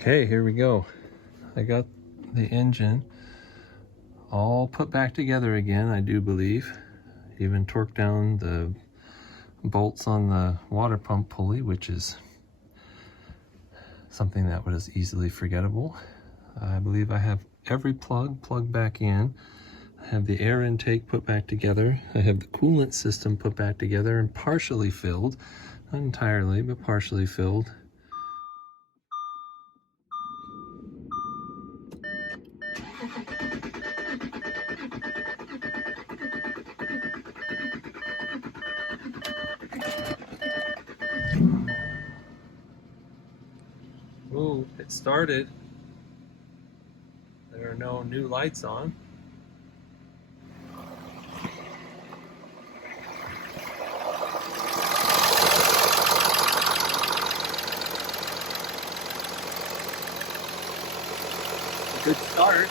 Okay, here we go. I got the engine all put back together again, I do believe. Even torqued down the bolts on the water pump pulley, which is something that was easily forgettable. I believe I have every plug plugged back in. I have the air intake put back together. I have the coolant system put back together and partially filled. Not entirely, but partially filled. Ooh, it started. There are no new lights on. Good start.